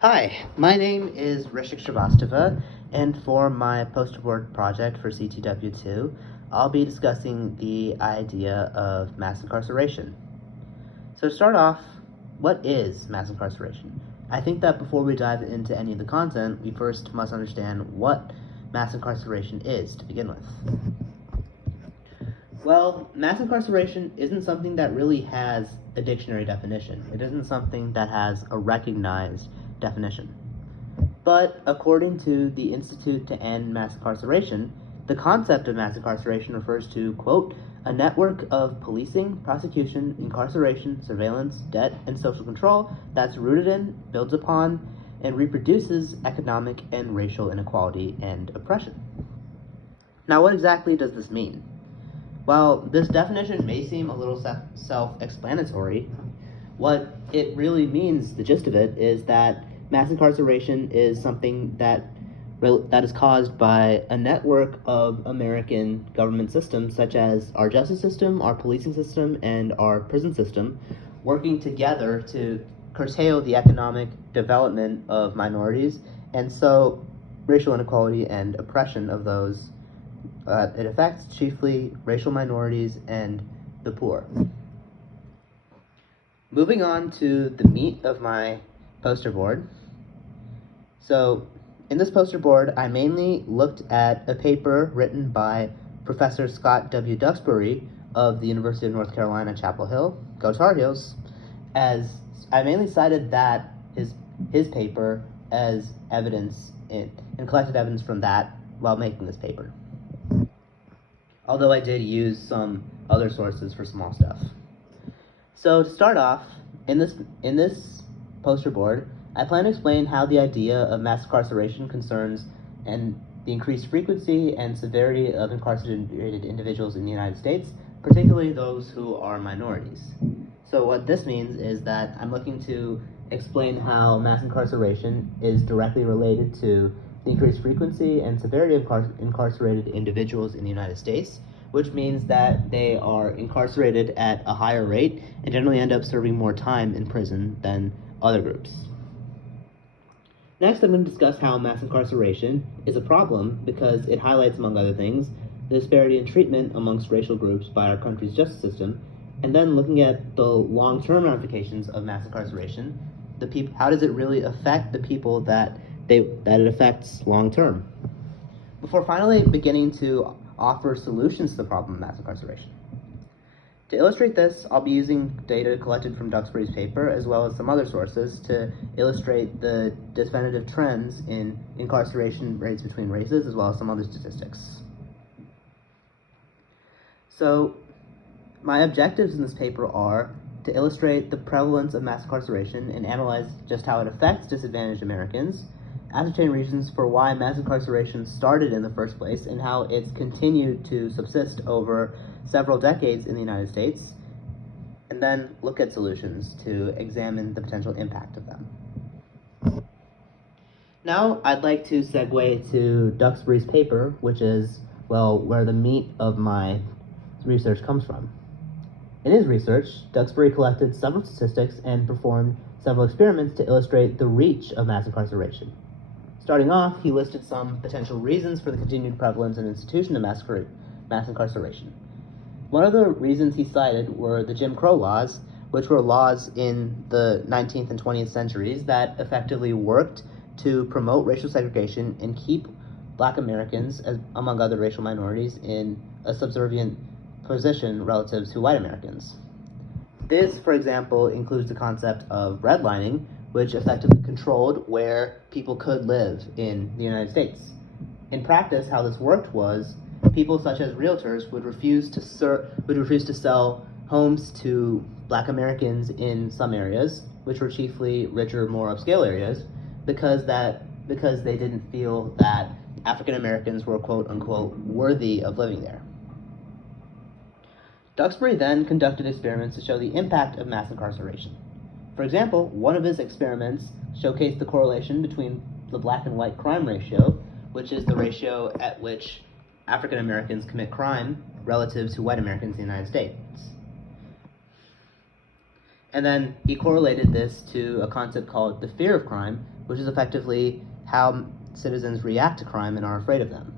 Hi, my name is Rishik Shrivastava, and for my poster board project for CTW2, I'll be discussing the idea of mass incarceration. So to start off, what is mass incarceration? I think that before we dive into any of the content, we first must understand what mass incarceration is to begin with. Well, mass incarceration isn't something that really has a dictionary definition. It isn't something that has a recognized definition. But according to the Institute to End Mass Incarceration, the concept of mass incarceration refers to, quote, a network of policing, prosecution, incarceration, surveillance, debt, and social control that's rooted in, builds upon, and reproduces economic and racial inequality and oppression. Now, what exactly does this mean? While this definition may seem a little self-explanatory, what it really means, the gist of it, is that mass incarceration is something that is caused by a network of American government systems, such as our justice system, our policing system, and our prison system, working together to curtail the economic development of minorities, and so racial inequality and oppression of those it affects chiefly racial minorities and the poor. Moving on to the meat of my poster board. So in this poster board, I mainly looked at a paper written by Professor Scott W. Duxbury of the University of North Carolina, Chapel Hill, go Tar Heels, as I mainly cited that, his paper, as evidence and collected evidence from that while making this paper. Although I did use some other sources for small stuff. So to start off, in this poster board, I plan to explain how the idea of mass incarceration concerns and the increased frequency and severity of incarcerated individuals in the United States, particularly those who are minorities. So what this means is that I'm looking to explain how mass incarceration is directly related to the increased frequency and severity of incarcerated individuals in the United States, which means that they are incarcerated at a higher rate and generally end up serving more time in prison than other groups. Next, I'm going to discuss how mass incarceration is a problem because it highlights, among other things, the disparity in treatment amongst racial groups by our country's justice system, and then looking at the long-term ramifications of mass incarceration, how does it really affect the people that it affects long-term, before finally beginning to offer solutions to the problem of mass incarceration. To illustrate this, I'll be using data collected from Duxbury's paper as well as some other sources to illustrate the definitive trends in incarceration rates between races as well as some other statistics. So, my objectives in this paper are to illustrate the prevalence of mass incarceration and analyze just how it affects disadvantaged Americans, ascertain reasons for why mass incarceration started in the first place and how it's continued to subsist over several decades in the United States, and then look at solutions to examine the potential impact of them. Now I'd like to segue to Duxbury's paper, which is, well, where the meat of my research comes from. In his research, Duxbury collected several statistics and performed several experiments to illustrate the reach of mass incarceration. Starting off, he listed some potential reasons for the continued prevalence and institution of mass incarceration. One of the reasons he cited were the Jim Crow laws, which were laws in the 19th and 20th centuries that effectively worked to promote racial segregation and keep Black Americans, among other racial minorities, in a subservient position relative to white Americans. This, for example, includes the concept of redlining, which effectively controlled where people could live in the United States. In practice, how this worked was people such as realtors would refuse to sell homes to Black Americans in some areas, which were chiefly richer, more upscale areas, because they didn't feel that African Americans were quote unquote worthy of living there. Duxbury then conducted experiments to show the impact of mass incarceration. For example, one of his experiments showcased the correlation between the black and white crime ratio, which is the ratio at which African Americans commit crime relative to white Americans in the United States. And then he correlated this to a concept called the fear of crime, which is effectively how citizens react to crime and are afraid of them.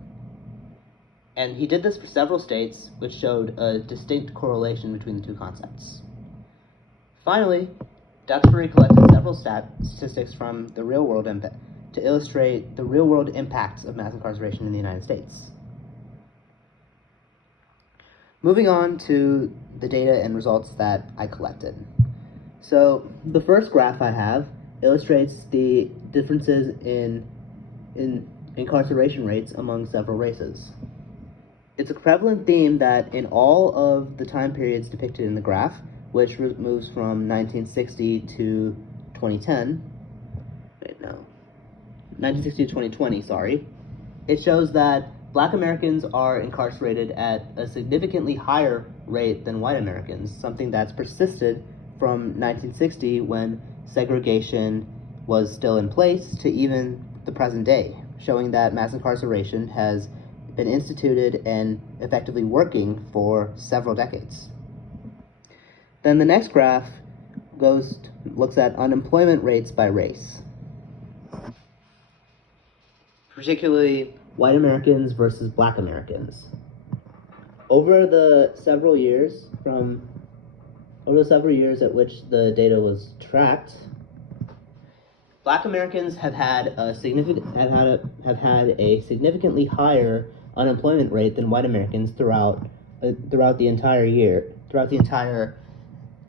And he did this for several states, which showed a distinct correlation between the two concepts. Finally, Duxbury collected several statistics from the real world to illustrate the real world impacts of mass incarceration in the United States. Moving on to the data and results that I collected. So the first graph I have illustrates the differences in incarceration rates among several races. It's a prevalent theme that in all of the time periods depicted in the graph, which moves from 1960 to 2010, 1960 to 2020, sorry, it shows that Black Americans are incarcerated at a significantly higher rate than white Americans, something that's persisted from 1960 when segregation was still in place to even the present day, showing that mass incarceration has been instituted and effectively working for several decades. Then the next graph looks at unemployment rates by race, particularly white Americans versus Black Americans. Over the several years at which the data was tracked, Black Americans have had a significantly higher unemployment rate than white Americans throughout the entire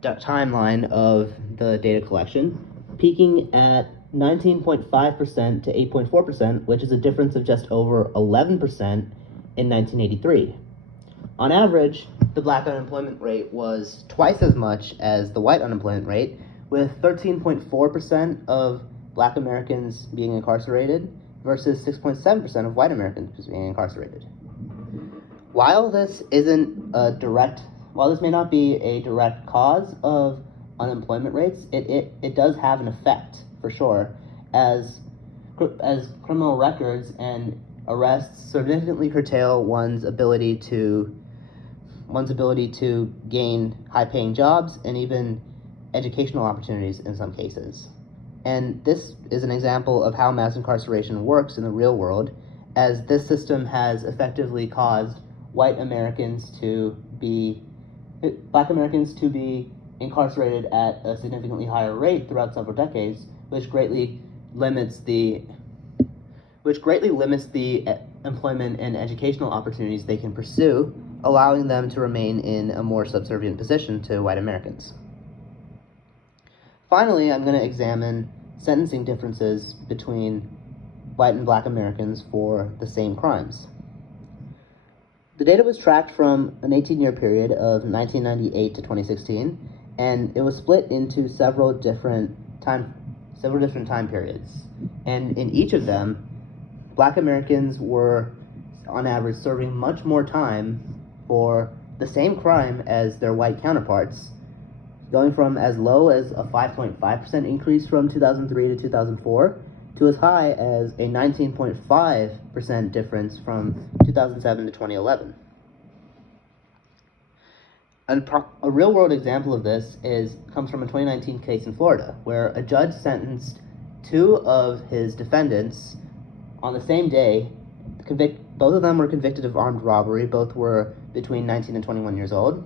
timeline of the data collection, peaking at 19.5% to 8.4%, which is a difference of just over 11% in 1983. On average, the Black unemployment rate was twice as much as the white unemployment rate, with 13.4% of Black Americans being incarcerated versus 6.7% of white Americans being incarcerated. While this may not be a direct cause of unemployment rates, it does have an effect for sure, as criminal records and arrests significantly curtail one's ability to gain high-paying jobs and even educational opportunities in some cases. And this is an example of how mass incarceration works in the real world, as this system has effectively caused Black Americans to be incarcerated at a significantly higher rate throughout several decades, which greatly limits the employment and educational opportunities they can pursue, allowing them to remain in a more subservient position to white Americans. Finally, I'm going to examine sentencing differences between white and Black Americans for the same crimes. The data was tracked from an 18-year period of 1998 to 2016, and it was split into several different time periods. And in each of them, Black Americans were, on average, serving much more time for the same crime as their white counterparts, going from as low as a 5.5% increase from 2003 to 2004 to as high as a 19.5% difference from 2007 to 2011. A real-world example of this comes from a 2019 case in Florida, where a judge sentenced two of his defendants on the same day. Both of them were convicted of armed robbery. Both were between 19 and 21 years old.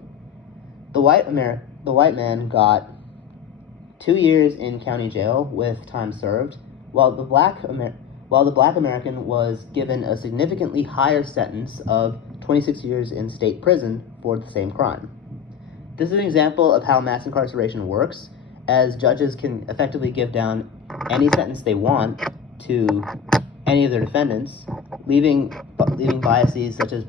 The white man got 2 years in county jail with time served, while the Black American was given a significantly higher sentence of 26 years in state prison for the same crime. This is an example of how mass incarceration works, as judges can effectively give down any sentence they want to any of their defendants, leaving biases such as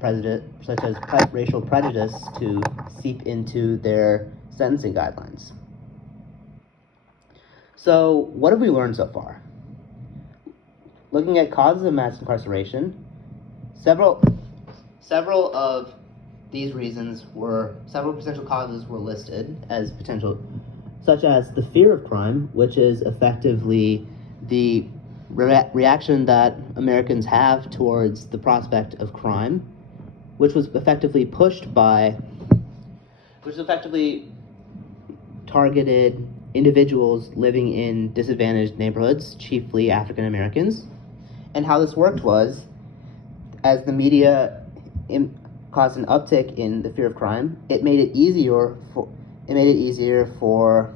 racial prejudice to seep into their sentencing guidelines. So, what have we learned so far? Looking at causes of mass incarceration, several of these reasons several potential causes were listed as potential, such as the fear of crime, which is effectively the reaction that Americans have towards the prospect of crime, which was effectively targeted individuals living in disadvantaged neighborhoods, chiefly African Americans. And how this worked was, as the media caused an uptick in the fear of crime, it made it easier for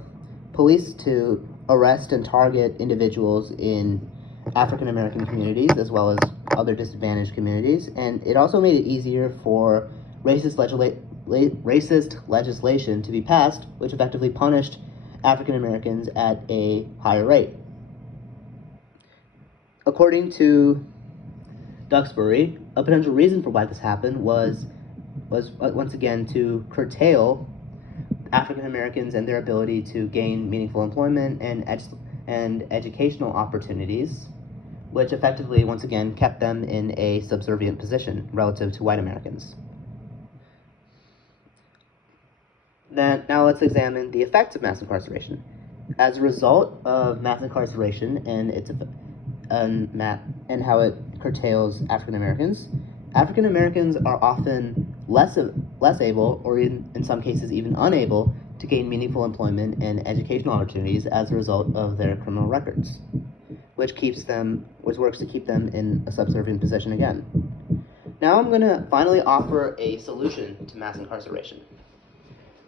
police to arrest and target individuals in African American communities as well as other disadvantaged communities, and it also made it easier for racist legislation to be passed, which effectively punished African Americans at a higher rate. According to Duxbury, a potential reason for why this happened was once again to curtail African Americans and their ability to gain meaningful employment and educational opportunities, which effectively, once again, kept them in a subservient position relative to white Americans. Now let's examine the effects of mass incarceration. As a result of mass incarceration and how it curtails African Americans are often less able, or in some cases even unable, to gain meaningful employment and educational opportunities as a result of their criminal records, which works to keep them in a subservient position again. Now I'm going to finally offer a solution to mass incarceration.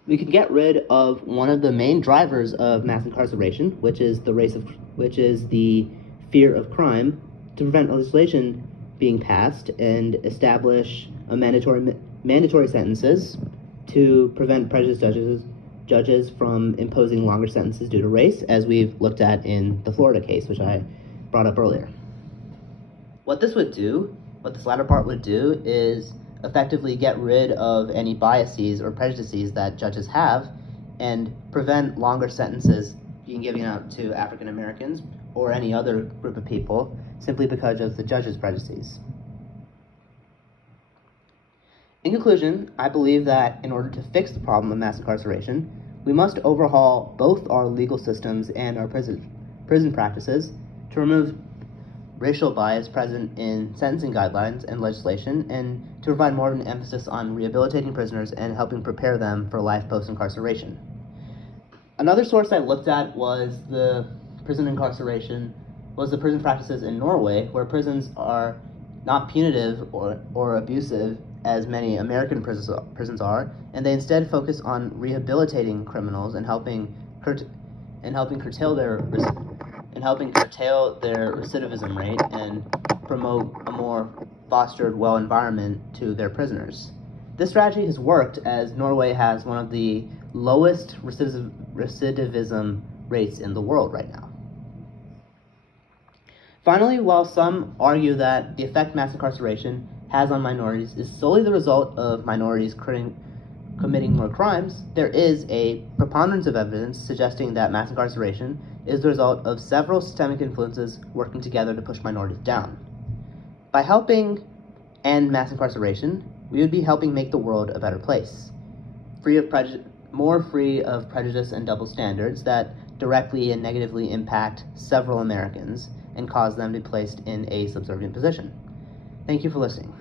We could get rid of one of the main drivers of mass incarceration, which is the fear of crime, to prevent legislation being passed and establish a mandatory sentences to prevent prejudiced judges from imposing longer sentences due to race, as we've looked at in the Florida case, which I brought up earlier. What this latter part would do, is effectively get rid of any biases or prejudices that judges have and prevent longer sentences being given out to African Americans or any other group of people simply because of the judge's prejudices. In conclusion, I believe that in order to fix the problem of mass incarceration, we must overhaul both our legal systems and our prison practices to remove racial bias present in sentencing guidelines and legislation, and to provide more of an emphasis on rehabilitating prisoners and helping prepare them for life post-incarceration. Another source I looked at was the prison practices in Norway, where prisons are not punitive or abusive as many American prisons are, and they instead focus on rehabilitating criminals and helping curtail their recidivism rate and promote a more fostered, well environment to their prisoners. This strategy has worked, as Norway has one of the lowest recidivism rates in the world right now. Finally, while some argue that the effect mass incarceration has on minorities is solely the result of minorities committing more crimes, there is a preponderance of evidence suggesting that mass incarceration is the result of several systemic influences working together to push minorities down. By helping end mass incarceration, we would be helping make the world a better place, more free of prejudice and double standards that directly and negatively impact several Americans and cause them to be placed in a subservient position. Thank you for listening.